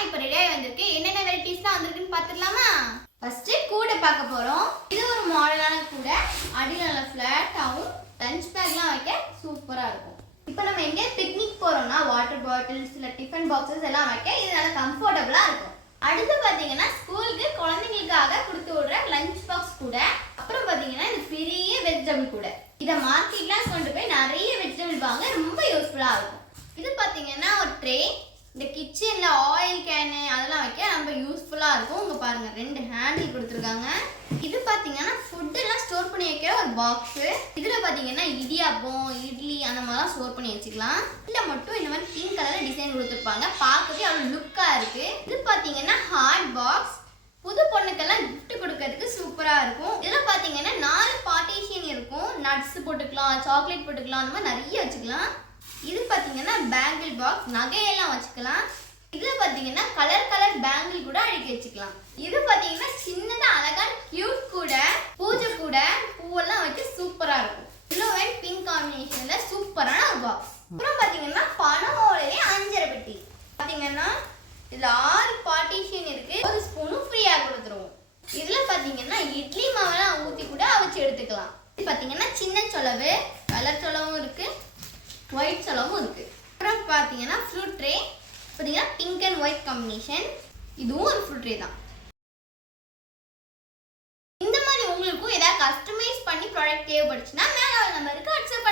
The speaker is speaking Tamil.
பாத்தீங்கன்னா இப்போ ரெடியாக வந்திருக்கு. என்னென்ன வெரைட்டிஸ்லாம் வந்திருக்குன்னு பார்த்துக்கலாமா? ஃபர்ஸ்ட் கூடை பார்க்க போகிறோம் இது ஒரு மாடலான கூடை. அடி நல்லா ஃப்ளாட்டாகவும் லஞ்ச் பேக்லாம் வைக்க சூப்பராக இருக்கும். இப்போ நம்ம எங்கேயாவது பிக்னிக் போகிறோம்னா வாட்டர் பாட்டில்ஸ் இல்லை டிஃபன் பாக்ஸஸ் எல்லாம் வைக்க இது நல்லா கம்ஃபர்டபுளாக இருக்கும். அடுத்து பார்த்தீங்கன்னா ஸ்கூலுக்கு குழந்தைங்களுக்காக கொடுத்து விடுற லஞ்ச் பாக்ஸ் கூட. அப்புறம் பார்த்தீங்கன்னா இது பெரிய வெஜிடபிள் கூட. இதை மார்க்கெட்லாம் கொண்டு போய் நிறைய வெஜிடபிள் வாங்க ரொம்ப யூஸ்ஃபுல்லாக இருக்கும். இது பார்த்தீங்கன்னா ஒரு ட்ரே இந்த கிச்சனில் ரொம்ப யூஸ்ஃபுல்லாக இருக்கும். இங்கே பாருங்கள் ரெண்டு ஹேண்டில் கொடுத்துருக்காங்க. இது பார்த்தீங்கன்னா ஃபுட்டெல்லாம் ஸ்டோர் பண்ணி வைக்கிற ஒரு பாக்ஸு இதில் பார்த்தீங்கன்னா இடியாப்பம் இட்லி அந்த மாதிரிலாம் ஸ்டோர் பண்ணி வச்சுக்கலாம். இல்லை மட்டும் இந்த மாதிரி பிங்க் கலரில் டிசைன் கொடுத்துருப்பாங்க. பார்க்கவே அவ்வளோ லுக்காக இருக்குது இது பார்த்தீங்கன்னா ஹார்ட் பாக்ஸ் புது பொண்ணுக்கெல்லாம் கிஃப்ட் கொடுக்கறதுக்கு சூப்பராக இருக்கும். இதில் பார்த்தீங்கன்னா நாலு பார்ட்டிஷியன் இருக்கும். நட்ஸ் போட்டுக்கலாம் சாக்லேட் போட்டுக்கலாம் அந்த மாதிரி நிறைய வச்சுக்கலாம். இது பார்த்தீங்கன்னா பேங்கிள் பாக்ஸ் நகையெல்லாம் வச்சுக்கலாம். இதுல பாத்தீங்கன்னா கலர் கலர் பேங்கிள் கூட அடுக்கி வச்சுக்கலாம். இது பாத்தீங்கன்னா சின்னதா அழகான கியூட் கூட பூஜை கூட பூவெல்லாம் வச்சு சூப்பரா இருக்கும். ப்ளூ அண்ட் பிங்க் காம்பினேஷன்ல சூப்பரான ஒரு பாக்ஸ் அப்புறம் பாத்தீங்கன்னா பணமோடவே அஞ்சரை பெட்டி. பாத்தீங்கன்னா இதுல ஆறு பார்ட்டிஷன் இருக்கு. ஒரு ஸ்பூனும் ஃப்ரீயா கொடுத்துருவோம். இதுல பாத்தீங்கன்னா இட்லி மாவெல்லாம் ஊத்தி கூட அவிச்சு எடுத்துக்கலாம். இது பாத்தீங்கன்னா சின்ன சொலவு கலர் சொலவும் இருக்கு ஒயிட் சொலவும் இருக்கு. அப்புறம் பாத்தீங்கன்னா ஃப்ரூட் ட்ரே பார்த்தீங்கன்னா பிங்க் அண்ட் ஒயிட் காம்பினேஷன் இதுவும் ஒரு ஃப்ரூட் ட்ரே தான். இந்த மாதிரி உங்களுக்கும் ஏதாவது கஸ்டமைஸ் பண்ணி ப்ராடக்ட் தேவைப்படுச்சுன்னா மேலே நம்பருக்கு வாட்ஸ்அப்